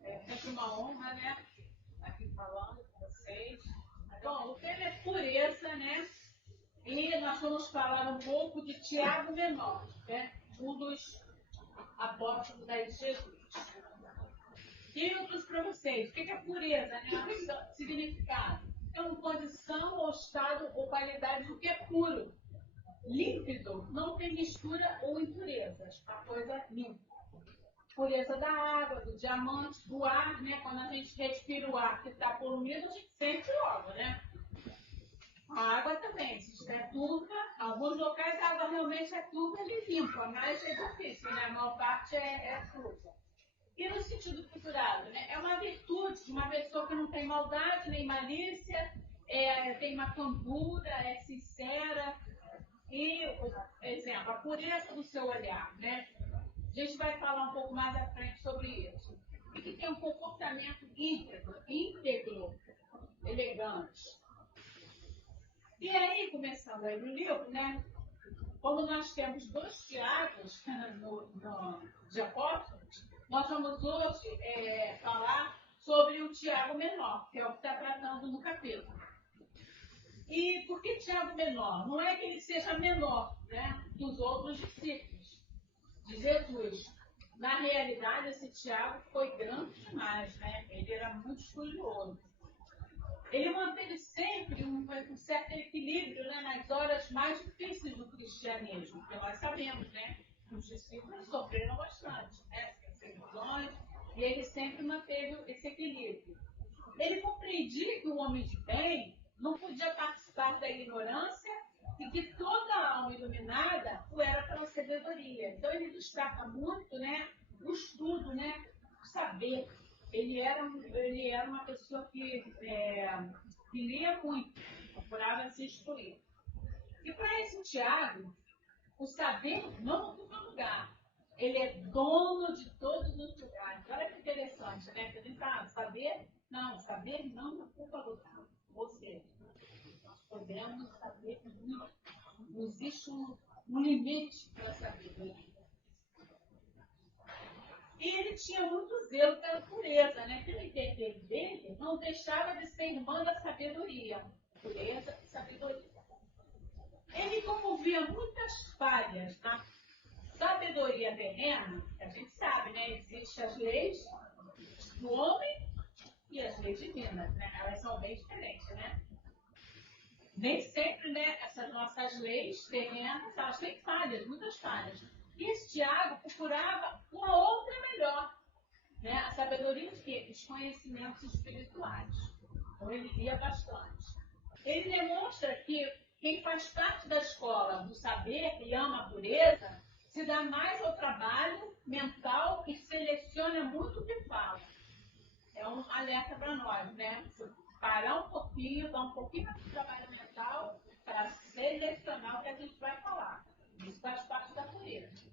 É sempre uma honra, né? Aqui falando com vocês. Bom, o tema é pureza, né? E nós vamos falar um pouco de Tiago Menor, né? Um dos apóstolos da Jesus. E eu trouxe para vocês, o que é pureza, né? O significado. É uma condição ou estado ou qualidade do que é puro. Límpido, não tem mistura ou impurezas. A coisa limpa. Pureza da água, do diamante, do ar, né? Quando a gente respira o ar que está poluído, a gente sente logo, né? A água também, se estiver turva, em alguns locais a água realmente é turva e limpa, mas é difícil, né? A maior parte é turva. E no sentido figurado, né? É uma virtude de uma pessoa que não tem maldade nem malícia, tem uma candura, é sincera. E, exemplo, a pureza do seu olhar, né? A gente vai falar um pouco mais à frente sobre isso. E que tem um comportamento íntegro, elegante. E aí, começando aí no livro, né? Como nós temos dois Tiagos de apóstolos, nós vamos hoje falar sobre o Tiago Menor, que é o que está tratando no capítulo. E por que Tiago Menor? Não é que ele seja menor, né, que os outros discípulos de Jesus. Na realidade, esse Tiago foi grande demais, né? Ele era muito estudioso. Ele manteve sempre um certo equilíbrio, né, nas horas mais difíceis do cristianismo, porque nós sabemos, né, que os discípulos sofreram bastante, né, perseguições, e ele sempre manteve esse equilíbrio. Ele compreendia que o homem de bem não podia participar da ignorância e que toda alma iluminada o era pela sabedoria. Então ele destaca muito, né, o estudo, né, o saber. Ele era uma pessoa que lia muito, procurava se instruir. E para esse Tiago, o saber não ocupa lugar. Ele é dono de todos os lugares. Olha que interessante, né? Porque a gente fala, saber não ocupa lugar. Ou seja, nós podemos saber muito. Não existe um limite para saber. E ele tinha muito zelo pela pureza, né? Pelo entender dele, não deixava de ser irmã da sabedoria. Pureza e sabedoria. Ele comovia muitas falhas na sabedoria terrena, que a gente sabe, né? Existem as leis do homem e as leis divinas, né? Elas são bem diferentes, né? Nem sempre, né, essas nossas leis terrenas, elas têm falhas, muitas falhas. E esse Tiago procurava uma outra melhor, né? A sabedoria de quê? Os conhecimentos espirituais. Então ele lia bastante. Ele demonstra que quem faz parte da escola do saber e ama a pureza se dá mais ao trabalho mental e seleciona muito o que fala. É um alerta para nós, né? Parar um pouquinho, dar um pouquinho mais de trabalho mental para selecionar o que a gente vai falar. Isso faz parte da pureza.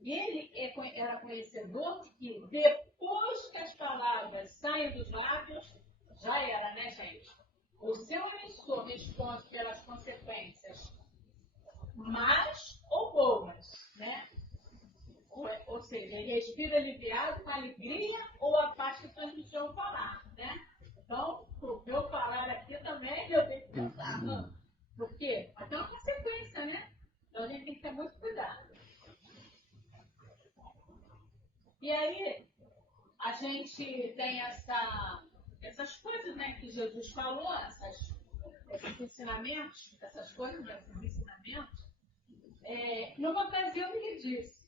E ele era conhecedor de que depois que as palavras saem dos lábios, já era, né, gente? O seu emissor responde pelas consequências más ou boas, né? Ou seja, ele respira aliviado com alegria ou a paz que transmitiu ao falar, né? Então, o meu falar aqui também eu tenho que pensar. Por quê? Tem uma consequência, né? Então a gente tem que ter muito cuidado. E aí, a gente tem essas coisas, né, que Jesus falou, esses ensinamentos, essas coisas, esses ensinamentos. Numa ocasião ele disse: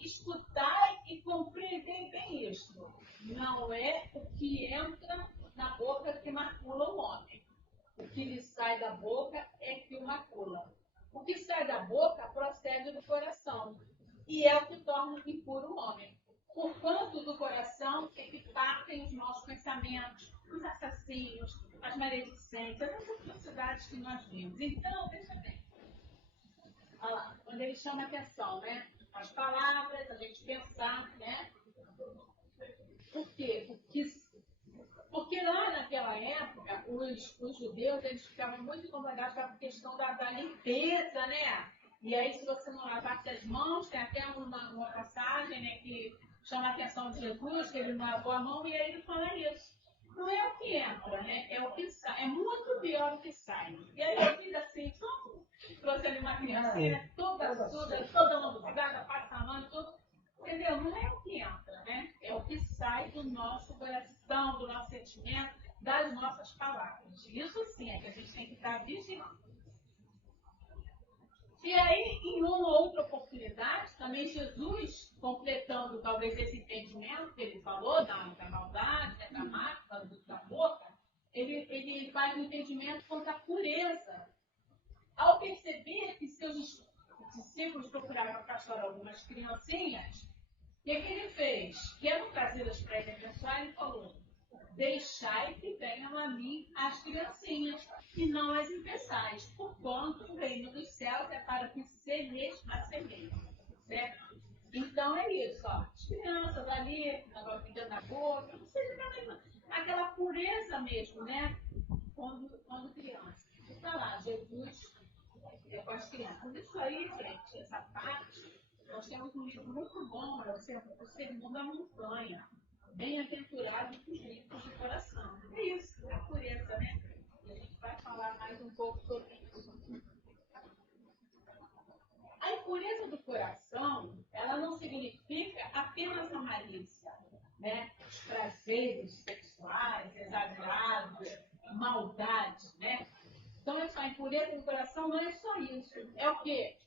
escutai e compreendei bem isto. Não é o que entra na boca que macula o homem. O que lhe sai da boca é que o macula. O que sai da boca procede do coração, e é o que torna impuro o homem. Porquanto do coração é que partem os maus pensamentos, os assassinos, as maledicências, as atrocidades que nós vimos. Então, veja bem. Olha lá, quando ele chama atenção, né? As palavras, a gente pensar, né? Por quê? Porque lá naquela época, os judeus, eles ficavam muito incomodados com a questão da limpeza, né? E aí, se você não lavasse as mãos, tem até uma passagem, né, que chama a atenção de Jesus, que ele não lavou a mão, e aí ele fala isso. Não é o que entra, né? É o que sai. É muito pior do que sai. E aí eu fiz assim, trouxe ali uma criancinha, toda lambuzada, passamando, tudo. Entendeu? Não é o que entra, né? É o que sai do nosso coração, do nosso sentimento, das nossas palavras. Isso sim é que a gente tem que estar vigilante. E aí, em uma outra oportunidade, também Jesus, completando talvez esse entendimento que ele falou, da maldade, da mágoa, da boca, ele faz um entendimento quanto à pureza. Ao perceber que seus discípulos procuravam pastorar algumas criancinhas, o que ele fez? Querendo trazê-las para ele abençoar, ele falou: deixai que venham a mim as criancinhas, e não as impeçais, porquanto o reino dos céus é para que se lhes assemelhe. Certo? Então é isso, ó. As crianças ali, negócio pedindo na boca, não sei aquela pureza mesmo, né? Quando criança. Está lá, Jesus com as crianças. Isso aí, gente, essa parte, nós temos um livro muito bom, é o Sermão da Montanha. Bem-aventurado os limpos de coração. É isso, a pureza, né? E a gente vai falar mais um pouco sobre isso. A impureza do coração, ela não significa apenas a malícia, né? Os prazeres sexuais, exagerados, maldade, né? Então, a impureza do coração não é só isso. É o quê?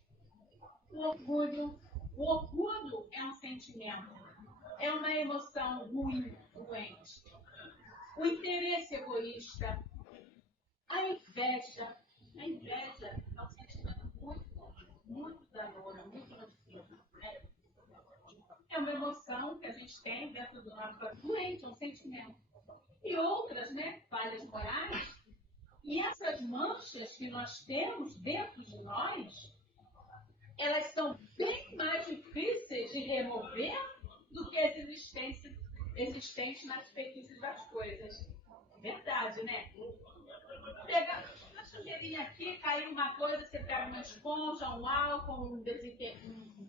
O orgulho. O orgulho é um sentimento. É uma emoção ruim, doente. O interesse egoísta. A inveja. A inveja é um sentimento muito danoso, muito nocivo. Né? É uma emoção que a gente tem dentro do nosso doente, é um sentimento. E outras, né? Falhas morais. E essas manchas que nós temos dentro de nós, elas são bem mais difíceis de remover do que as existentes nas superfícies das coisas. Verdade, né? Pegar uma sujeirinha aqui, caiu uma coisa, você pega uma esponja, um álcool, um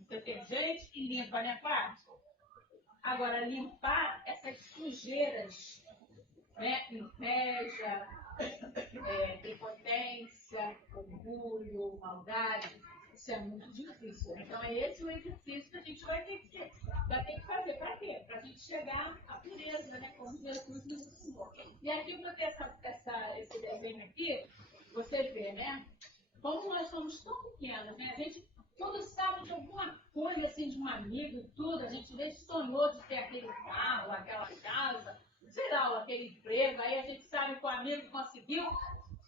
detergente e limpa, né, fácil? Agora, limpar essas sujeiras, né? Inveja, prepotência, orgulho, maldade, isso é muito difícil. Então é esse o exercício que a gente vai ter que fazer. Para quê? Para a gente chegar à pureza, né? Como Jesus nos ensinou. E aqui eu botei esse desenho aqui, você vê, né? Como nós somos tão pequenos, né? A gente, quando sabe de alguma coisa assim, de um amigo e tudo, a gente desde sonhou de ter aquele carro, aquela casa, sei lá, aquele emprego, aí a gente sabe que o amigo conseguiu.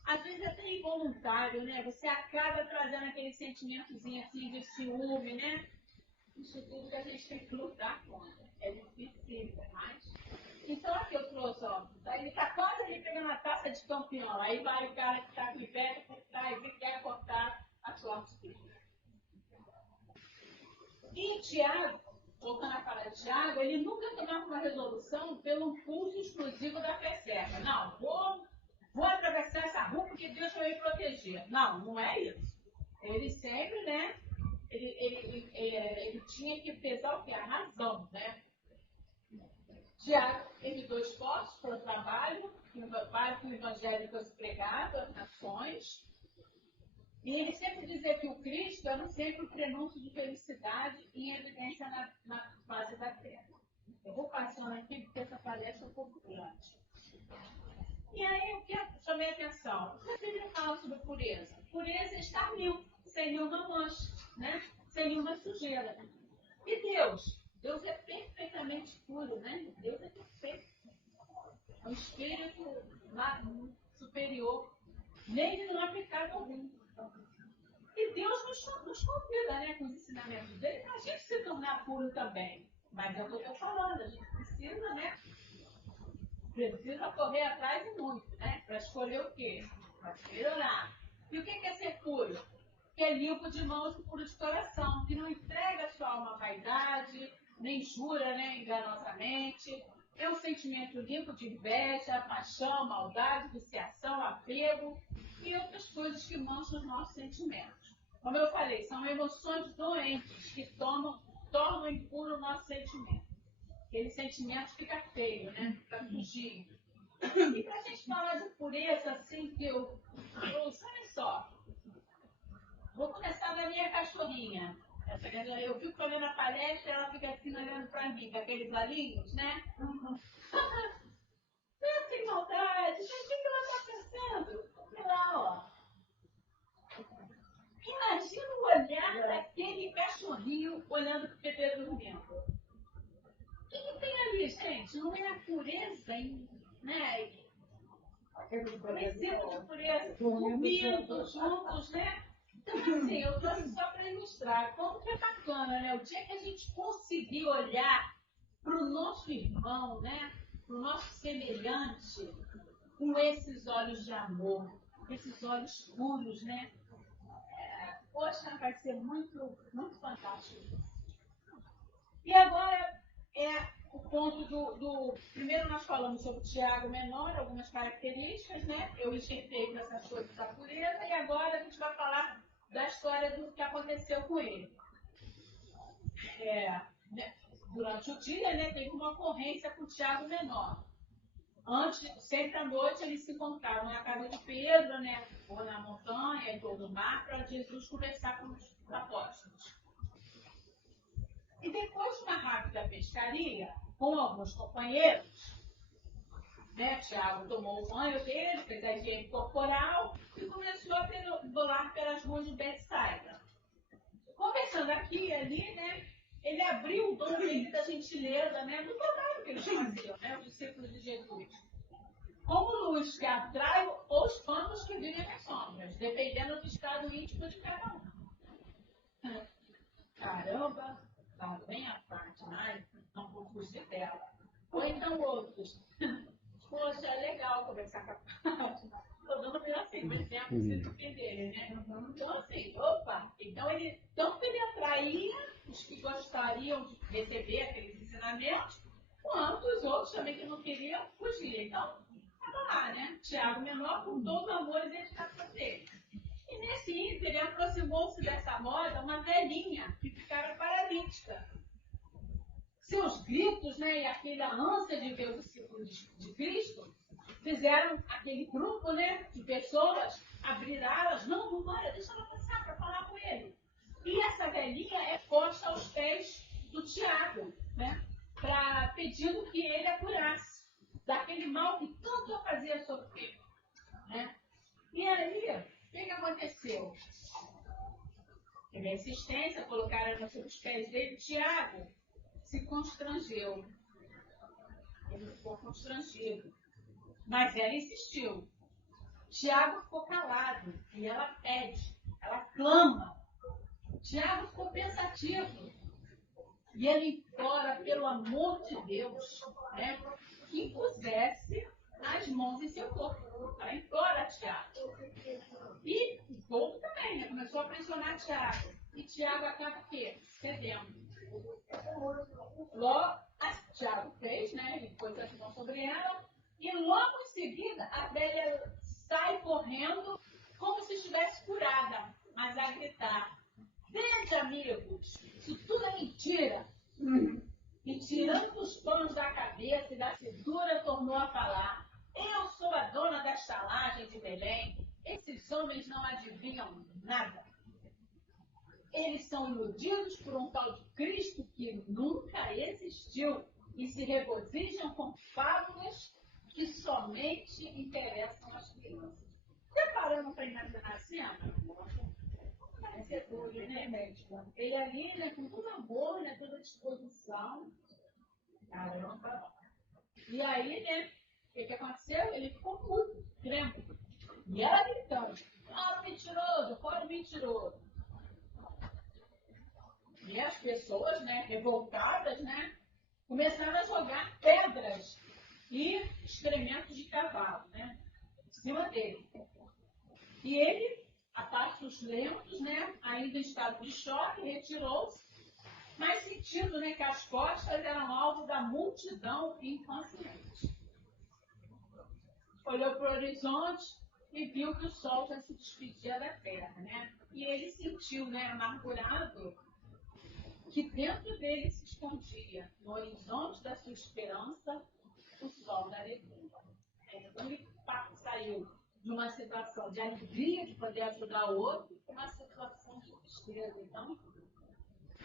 Às vezes é até involuntário, né? Você acaba trazendo aquele sentimentozinho assim de ciúme, né? Isso tudo que a gente tem que lutar contra. É difícil, mas... Então aqui eu trouxe, ó. Ele está quase ali pegando a taça de campeão. Aí vai o cara que está aqui perto por trás e quer cortar a sua filha. E Tiago, voltando a falar de Tiago, ele nunca tomava uma resolução pelo impulso exclusivo da fé cega. Não, vou atravessar essa rua porque Deus vai me proteger. Não, não é isso. Ele sempre, né? Ele tinha que pesar o quê? A razão, né? Tiago enviou esforços para o trabalho, para que o evangelho fosse pregado às nações. E ele sempre dizia que o Cristo era sempre o prenúncio de felicidade em evidência na face da terra. Eu vou passando aqui porque essa palestra é um pouco grande. E aí, o que eu chamei a atenção? A Bíblia fala sobre pureza. Pureza é estar limpo, sem nenhuma mancha, né? Sem nenhuma sujeira. E Deus? Deus é perfeitamente puro, né? Deus é perfeito. É um espírito superior. Nele não há pecado algum. E Deus nos convida, né, com os ensinamentos dele, para a gente se tornar puro também. Mas é o que eu estou falando, a gente precisa, né? Precisa correr atrás e muito, né? Para escolher o quê? Para melhorar. E o que é ser puro? Que é limpo de mãos e puro de coração, que não entrega a sua alma à vaidade, nem jura, né, enganosamente. É um sentimento limpo de inveja, paixão, maldade, viciação, apego e outras coisas que mancham os nossos sentimentos. Como eu falei, são emoções doentes que tornam impuro o nosso sentimento. aquele sentimento fica feio, né? Para fugir. E para a gente falar de pureza, assim, que olha só, vou começar da minha cachorrinha. Eu fico olhando a palestra e ela fica assim olhando para mim, com aqueles olhinhos, né? Não tem maldade, mas o que ela está pensando? Sei lá, ó. Imagina o olhar daquele cachorrinho olhando para o bebê dormindo. O que tem ali, gente? Não é a pureza, né? Princípio de pureza, dormindo juntos, né? Então, assim, eu trouxe só para ilustrar como que é bacana, né? O dia que a gente conseguir olhar para o nosso irmão, né? Para o nosso semelhante, com esses olhos de amor, esses olhos puros, né? Poxa, vai ser muito, muito fantástico. E agora o ponto Primeiro nós falamos sobre o Tiago menor, algumas características, né? Eu enxertei com essas coisas da pureza, e agora a gente vai falar da história do que aconteceu com ele. Né, durante o dia, né, teve uma ocorrência com o Tiago menor. Antes, sempre à noite, eles se encontravam na casa de Pedro, né, ou na montanha, ou no mar, para Jesus conversar com os apóstolos. E depois de uma rápida pescaria, com alguns companheiros, né, Tiago tomou o banho dele, fez a higiene corporal e começou a perambular pelas ruas de Betsaida. Conversando aqui e ali, né, ele abriu o dom dele da gentileza, né, do trabalho que eles faziam, né, os discípulos de Jesus. Como luz que atrai os fantos que vivem nas sombras, dependendo do estado íntimo de cada um. Caramba, tá bem a parte, mas não concurso dela. Ou então outros. Poxa, é legal conversar com a parte. Estou dando assim, um exemplo para vocês entenderem, né? Então, assim, opa, então ele tanto ele atraía os que gostariam de receber aqueles ensinamentos, quanto os outros também que não queriam fugir. Então, estava lá, né? Tiago menor, com todo o amor e dedicação dele. E nesse ínter, aproximou-se dessa roda uma velhinha que ficara paralítica. Seus gritos, né, e aquela ânsia de ver os discípulos de Cristo fizeram aquele grupo, né, de pessoas abrir alas. Não, vambora, deixa ela passar para falar com ele. E essa velhinha é posta aos pés do Tiago, né, pedindo que ele a curasse daquele mal que tanto a fazia sofrer. Né? E aí, o que aconteceu? Teve insistência, colocaram sobre os pés dele. Tiago se constrangeu. Ele ficou constrangido. Mas ela insistiu. Tiago ficou calado. E ela pede. Ela clama. Tiago ficou pensativo. E ele implora, pelo amor de Deus, né, que pusesse as mãos em seu corpo. Ela implora Tiago. E o povo também, né? Começou a pressionar Tiago. E Tiago acaba o quê? Cedendo. Logo, Tiago fez, né? Ele pôs as mãos sobre ela. E logo em seguida, a velha sai correndo como se estivesse curada, mas a gritar: "Vede, amigos, isso tudo é mentira." E tirando os panos da cabeça e da cintura, tornou a falar: "Eu sou a dona da estalagem de Belém. Esses homens não adivinham nada. Eles são iludidos por um tal de Cristo que nunca existiu e se regozijam com fábulas que somente interessam as crianças." Preparando para imaginar a cena? Parece ser doido, né, médico? Ele ali, né, com todo amor, né, toda disposição. Caramba. E aí, né, o que aconteceu? Ele ficou mudo, tremendo. E ela gritando: "Ah, mentiroso, fora mentiroso." E as pessoas, né, revoltadas, né, começaram a jogar pedras e excrementos de cavalo, né, em cima dele. E ele, a passos lentos, né, ainda em estado de choque, retirou-se, mas sentindo, né, que as costas eram alvo da multidão inconsciente. Olhou para o horizonte e viu que o sol já se despedia da terra, né? E ele sentiu, né, amargurado, que dentro dele se escondia, no horizonte da sua esperança, o sol da alegria. Então ele saiu de uma situação de alegria de poder ajudar o outro para uma situação de tristeza. Então,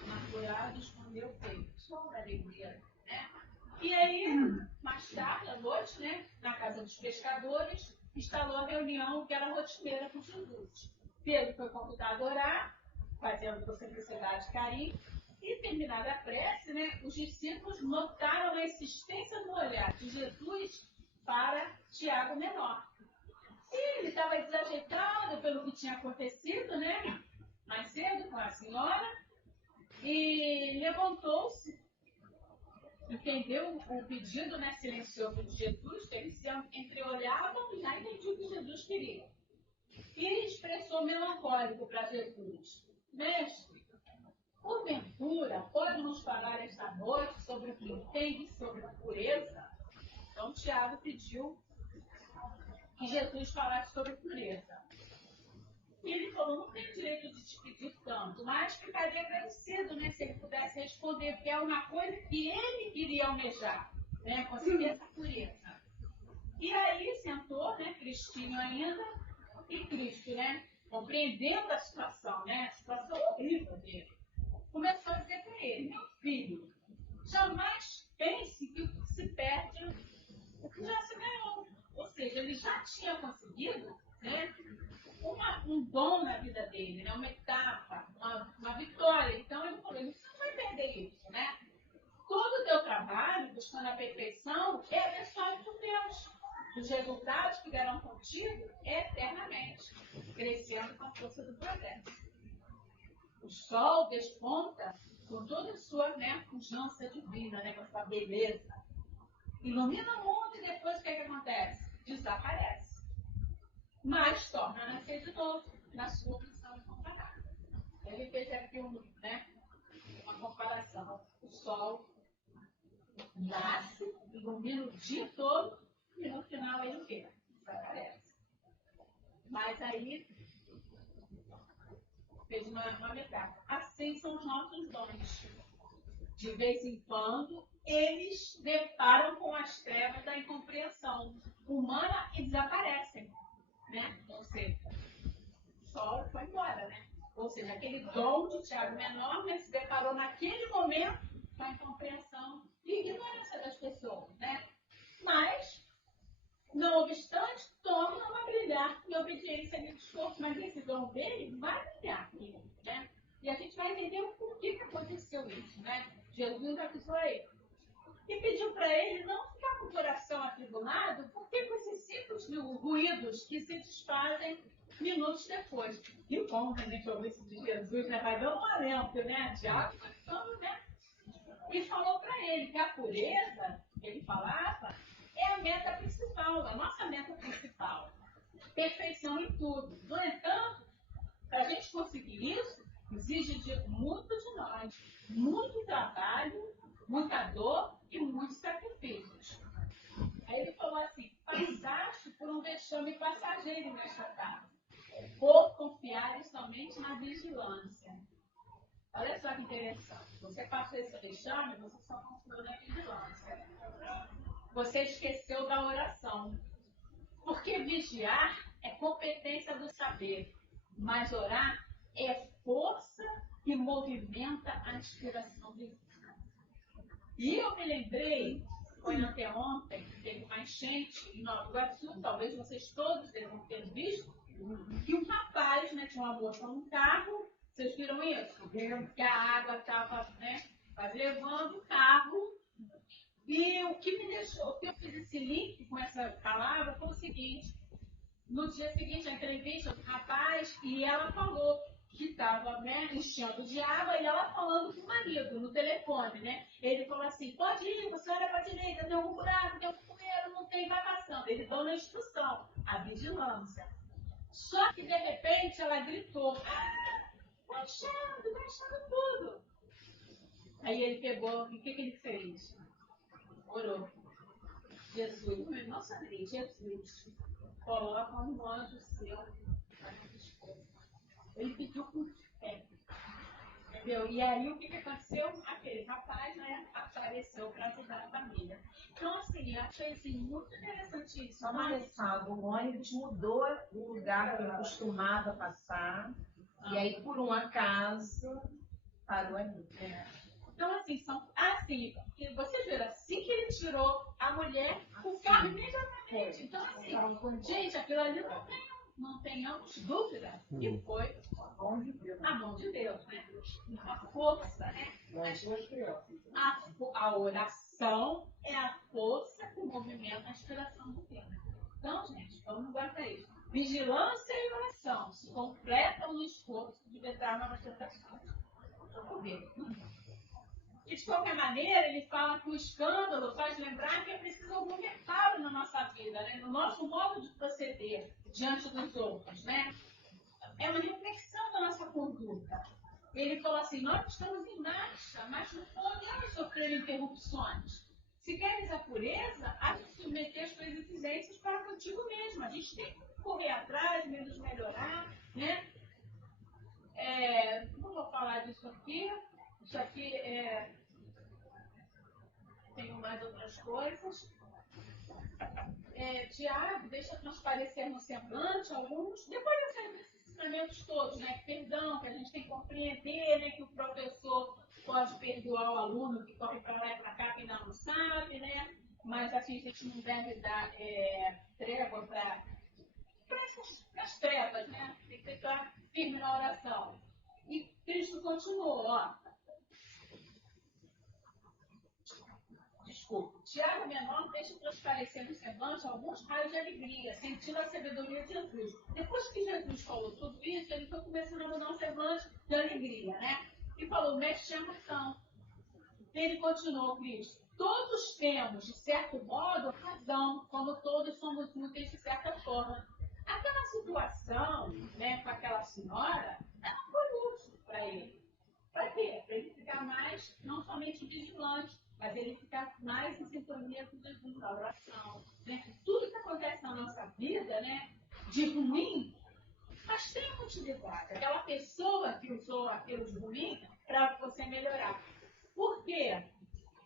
natural de esconder o peito, sol da alegria. Né? E aí, mais tarde, à noite, né, na casa dos pescadores, instalou a reunião que era rotineira com Jesus. Pedro foi convidado a orar, fazendo por simplicidade carinho, e terminada a prece, né, os discípulos notaram a insistência no olhar de Jesus para Tiago menor. E ele estava desajeitado pelo que tinha acontecido, né, mais cedo com a senhora, e levantou-se, entendeu o pedido, né, silencioso de Jesus, que eles se entreolhavam e já entendiam o que Jesus queria. E ele expressou melancólico para Jesus: Mestre, porventura, pode nos falar esta noite sobre o que entende sobre a pureza? Então, Tiago pediu que Jesus falasse sobre pureza. E ele falou: não tenho direito de te pedir tanto, mas ficaria agradecido, né, se ele pudesse responder, porque é uma coisa que ele queria almejar, né, conseguir essa pureza. E aí sentou, né, Cristinho ainda, e Cristo, né, compreendendo a situação, né, a situação horrível dele, começou a dizer para ele: meu filho, jamais pense que se perde o que já se ganhou. Ou seja, ele já tinha conseguido, né, um dom na vida dele, né, uma etapa, uma vitória. Então ele falou: você não vai perder isso, né? Todo o teu trabalho, buscando a perfeição, é abençoado por Deus. Os resultados que virão contigo eternamente, crescendo com a força do progresso. O sol desponta com toda a sua, né, pujança divina, né, com a sua beleza. Ilumina o mundo e depois o que acontece? Desaparece. Mas torna a nascer de novo, na sua missão incomparável. Ele fez aqui uma comparação. O sol nasce, ilumina o dia todo e no final ele desaparece. Mas aí fez uma metáfora. Assim são os nossos dons. De vez em quando, eles deparam com as trevas da incompreensão humana e desaparecem. Né? Ou seja, o sol foi embora. Né? Ou seja, aquele dom de Tiago menor, mas se deparou naquele momento com a incompreensão e ignorância das pessoas. Né? Mas, não obstante, tornam a brilhar em obediência e esforço. Mas esse dom dele vai brilhar aqui. Né? E a gente vai entender o porquê que aconteceu isso. Né? Jesus avisou ele. E pediu para ele não ficar com o coração atribulado, porque com esses simples ruídos que se desfazem minutos depois. E como a gente ouviu isso de Jesus, né? Vai dando um alento, né? Tiago, né? E falou para ele que a pureza, ele falava, é a meta principal, a nossa meta principal. Perfeição em tudo. No entanto, para a gente conseguir isso, exige muito de nós, muito trabalho, muita dor e muitos sacrifícios. Aí ele falou assim: passaste por um vexame passageiro nesta casa, por confiar somente na vigilância. Olha só que interessante. Você passou esse vexame, você só confiou na vigilância. Você esqueceu da oração. Porque vigiar é competência do saber, mas orar é força que movimenta a inspiração divina. E eu me lembrei, foi anteontem, teve uma enchente em Nova Iguaçu, talvez vocês todos devem ter visto, que um rapaz, né, tinha uma moça num carro, vocês viram isso? Que a água estava, né, levando o carro. E o que me deixou, o que eu fiz esse link com essa palavra foi o seguinte: no dia seguinte, a entrevista do rapaz, e ela falou que estava, né, enchendo de água, e ela falando com o marido no telefone, né? Ele falou assim: pode ir, você olha para a direita, tem algum buraco, tem algum poeiro, não tem, vai passando. Ele deu na instrução, a vigilância. Só que, de repente, ela gritou: tá enchendo tudo. Aí ele pegou, e o que ele fez? Orou. Jesus, nossa, Jesus, coloca um anjo seu. Ele pediu com fé. Entendeu? E aí o que aconteceu? Aquele rapaz, né, apareceu para ajudar a família. Então, assim, eu achei assim, muito interessante isso. Só uma ressalva, o ônibus mudou o lugar que ele costumava passar, e aí, por um acaso, parou ali. Então, assim, vocês viram, assim que ele tirou a mulher, o carro imediatamente. Então, assim, gente, aquilo ali não tenhamos dúvida que foi a mão de Deus, né? A força, né? A oração é a força que movimenta a inspiração do tempo. Então, gente, vamos guardar isso. Vigilância e oração se completam no esforço de vedar novas tentações. Vamos ver. E, de qualquer maneira, ele fala que o escândalo faz lembrar que é preciso algum reparo na nossa vida, né? No nosso modo de proceder diante dos outros, né? É uma reflexão da nossa conduta. Ele falou assim, nós estamos em marcha, mas não podemos sofrer interrupções. Se queres a pureza, há de submeter as tuas exigências para contigo mesmo. A gente tem que correr atrás, menos melhorar, né? Não vou falar disso aqui. Isso aqui tenho mais outras coisas. Tiago deixa transparecer no semblante alguns, depois desses ensinamentos todos, né? Perdão, que a gente tem que compreender, né? Que o professor pode perdoar o aluno que corre para lá e para cá, que ainda não sabe, né? Mas assim, a gente não deve dar trégua para as trevas, né? Tem que ficar firme na oração. E Cristo continuou, ó. Desculpa. Tiago menor deixa transparecer no semblante alguns raios de alegria, sentindo a sabedoria de Jesus. Depois que Jesus falou tudo isso, ele foi começando a mudar um semblante de alegria, né? E falou, mestre tinha razão. Ele continuou, Cristo. Todos temos, de certo modo, razão, como todos somos úteis de certa forma. Aquela situação, né, com aquela senhora, não foi útil para ele. Para quê? Para ele ficar mais, não somente vigilante, mas ele ficar mais em sintonia com Jesus, na oração. Né? Tudo que acontece na nossa vida, né, de ruim, mas tem utilidade. Aquela pessoa que usou aquilo de ruim para você melhorar. Por quê?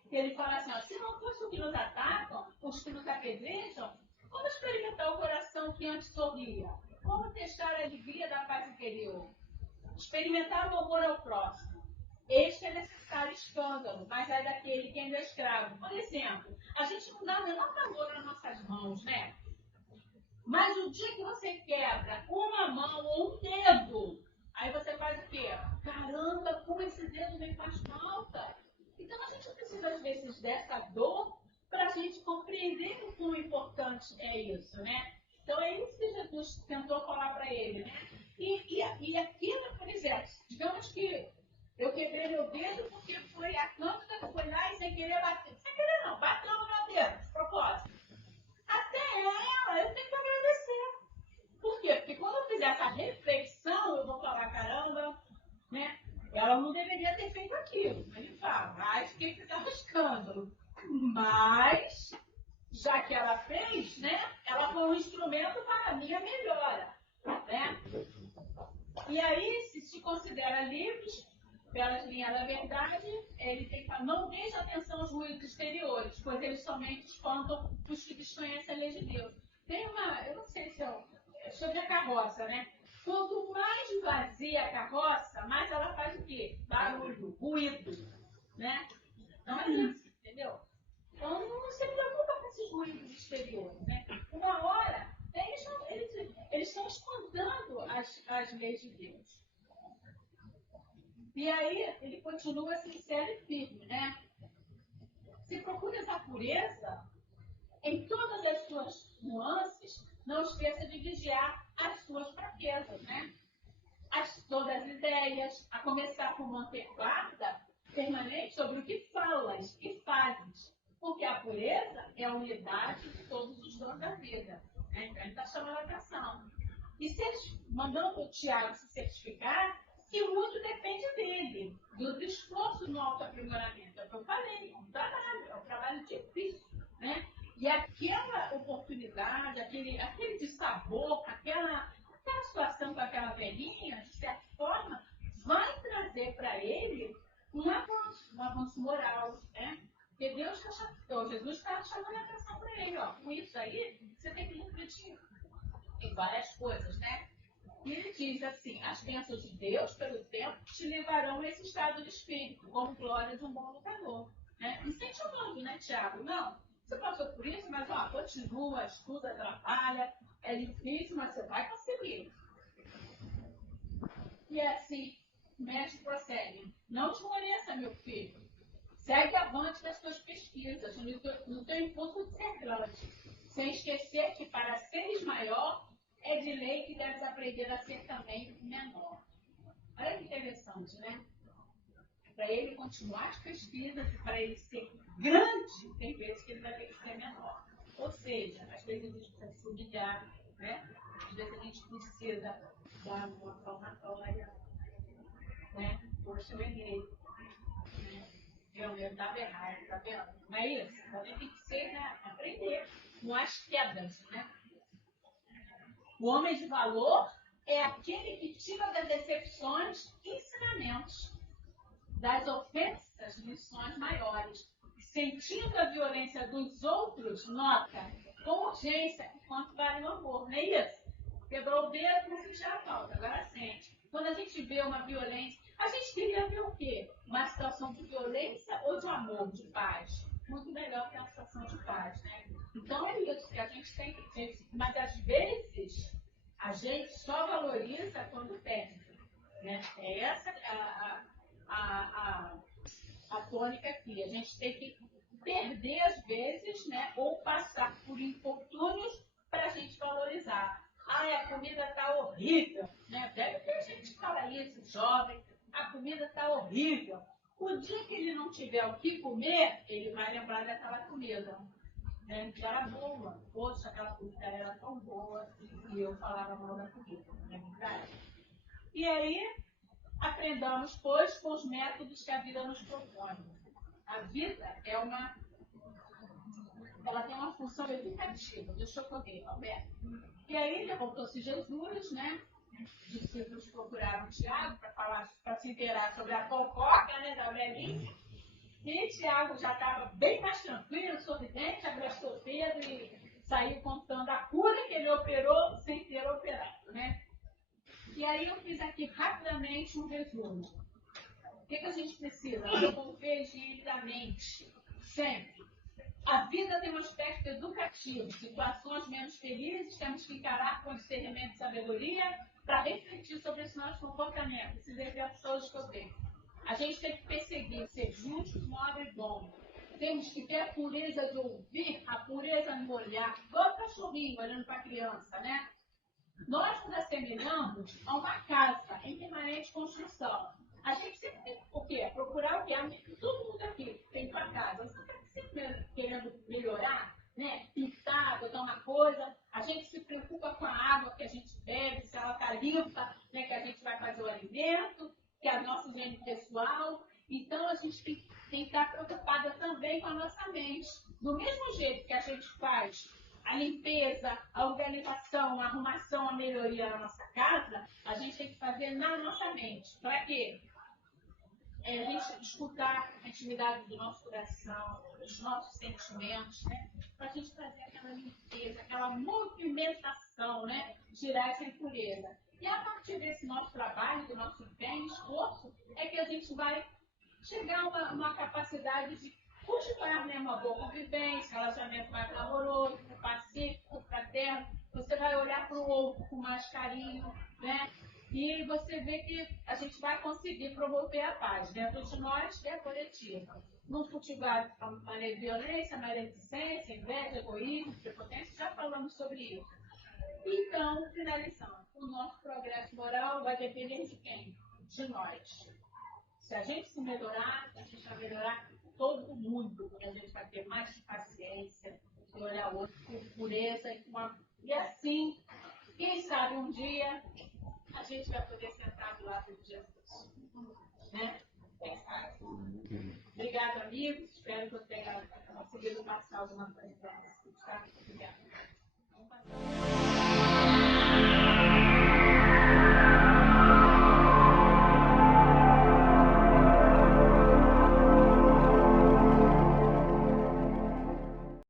Porque ele fala assim, ó, se não fosse o que nos atacam, os que nos apedrejam, como experimentar o coração que antes sorria? Como testar a alegria da paz interior? Experimentar o amor ao próximo. Este é necessário escândalo, mas é daquele que ainda é escravo. Por exemplo, a gente não dá o menor valor nas nossas mãos, né? Mas o dia que você quebra uma mão ou um dedo, aí você faz o quê? Caramba, como esse dedo me faz falta. Então a gente precisa, às vezes, dessa dor para a gente compreender o quão importante é isso, né? Então é isso que Jesus tentou falar para ele, né? E aquilo, por exemplo, digamos que eu quebrei meu dedo porque foi a câmera que foi lá e sem querer bater. Sem querer não, bateu no meu dedo, de propósito. Até ela, eu tenho que agradecer. Por quê? Porque quando eu fizer essa reflexão, eu vou falar, caramba, né? Ela não deveria ter feito aquilo. Ele fala, mas que ficar escândalo. Mas, já que ela fez, né? Ela foi um instrumento para a minha melhora. Né? E aí, se considera livres pelas linhas da verdade, ele tem que falar, não deixe atenção aos ruídos exteriores, pois eles somente espantam os que desconhecem a lei de Deus. Tem eu não sei se sobre a carroça, né? Quanto mais vazia a carroça, mais ela faz o quê? Barulho, ruído, né? Não é isso, entendeu? Então não se preocupa com esses ruídos exteriores, né? Uma hora, eles estão espantando as leis de Deus. E aí, ele continua sincero e firme, né? Se procura essa pureza, em todas as suas nuances, não esqueça de vigiar as suas fraquezas, né? Todas as ideias, a começar por manter guarda permanente sobre o que falas e fazes, porque a pureza é a unidade de todos os dons da vida. Né? Então, ele está chamando a atenção. E mandando o Tiago se certificar, que muito depende dele, do esforço no autoaprimoramento. É o que eu falei, é um trabalho difícil. Né? E aquela oportunidade, aquele dissabor, aquela situação com aquela velhinha, de certa forma, vai trazer para ele Então, Jesus está chamando a atenção para ele, ó. Com isso aí, você tem que refletir em várias coisas, né? E ele diz assim: as bênçãos de Deus, pelo tempo, te levarão a esse estado de espírito, como glória de um bom lutador. Né? Incentivando, né, Tiago? Não, você passou por isso, mas ó, continua, estuda, trabalha, é difícil, mas você vai conseguir. E assim, o mestre prossegue: não esmoreça, meu filho. Segue avante das tuas pesquisas, no teu impulso cercante, sem esquecer que para seres maior, é de lei que deves aprender a ser também menor. Olha que interessante, né? Para ele continuar as pesquisas e para ele ser grande, tem vezes que ele vai ter que ser menor. Ou seja, às vezes a gente precisa se humilhar, né? Às vezes a gente precisa dar uma palmatória, né? Poxa, eu errei. Eu estava errado, tá vendo? Não é isso? Então tem que ser, né? Aprender com as quedas, né? O homem de valor é aquele que tira das decepções ensinamentos, das ofensas lições maiores, sentindo a violência dos outros, nota com urgência quanto vale o amor, não é isso? Quebrou o dedo, não sentiu a falta, agora sente. Quando a gente vê uma violência, a gente queria ver o quê? Uma situação de violência ou de amor, de paz? Muito melhor que uma situação de paz, né? Então é isso que a gente tem que ter. Mas às vezes a gente só valoriza quando perde. Né? É essa a tônica aqui. A gente tem que perder às vezes, né? Ou passar por infortúnios para a gente valorizar. Ai, a comida está horrível. Né? Deve ter gente que fala isso, jovem. A comida está horrível. O dia que ele não tiver o que comer, ele vai lembrar daquela comida. Né? Que era boa. Poxa, aquela comida era tão boa. E eu falava mal da comida. Não é verdade? E aí, aprendamos, pois, com os métodos que a vida nos propõe. A vida ela tem uma função educativa. Deixa eu correr, Alberto. E aí, levantou-se Jesus, né? Os discípulos procuraram Tiago para se inteirar sobre a fofoca, né, da velhinha. E Tiago já estava bem mais tranquilo, sorridente, abraçou Pedro e saiu contando a cura que ele operou sem ter operado, né? E aí eu fiz aqui rapidamente um resumo. O que a gente precisa? Desenvolver higienamente, sempre. A vida tem um aspecto educativo. Situações menos felizes temos que encarar com discernimento e sabedoria para refletir sobre esse nosso comportamento, esses exemplos todos que eu dei. A gente tem que perseguir, ser justo, nobre e bom. Temos que ter a pureza de ouvir, a pureza no olhar, igual o cachorrinho olhando para a criança, né? Nós nos assemelhamos a uma casa em permanente construção. A gente sempre tem o quê? Procurar o quê? Todo mundo aqui tem sua casa. Você está sempre querendo melhorar, né? Pintar, botar uma coisa. A gente se preocupa com a água que a gente bebe, se ela está limpa, né? Que a gente vai fazer o alimento, que é a nossa higiene pessoal. Então, a gente tem que estar preocupada também com a nossa mente. Do mesmo jeito que a gente faz a limpeza, a organização, a arrumação, a melhoria na nossa casa, a gente tem que fazer na nossa mente. Para quê? A gente escutar a intimidade do nosso coração, dos nossos sentimentos, né? Para a gente fazer aquela limpeza, aquela movimentação, né? Tirar essa impureza. E a partir desse nosso trabalho, do nosso empenho e esforço, é que a gente vai chegar a uma capacidade de cultivar, né, uma boa convivência, relacionamento mais amoroso, pacífico, fraterno. Você vai olhar para o outro com mais carinho, né? E você vê que a gente vai conseguir promover a paz dentro de nós e a coletiva. Não cultivar a violência, a maledicência, inveja, egoísmo, prepotência, já falamos sobre isso. Então, finalizando, o nosso progresso moral vai depender de quem? De nós. Se a gente se melhorar, a gente vai melhorar todo mundo, porque a gente vai ter mais paciência, e olhar o outro com pureza e assim, quem sabe um dia a gente vai poder sentar do lado de Jesus. Né? Quem sabe? Obrigado, amigos. Espero que eu tenha conseguido passar alguma coisa para vocês. Tá? Obrigada.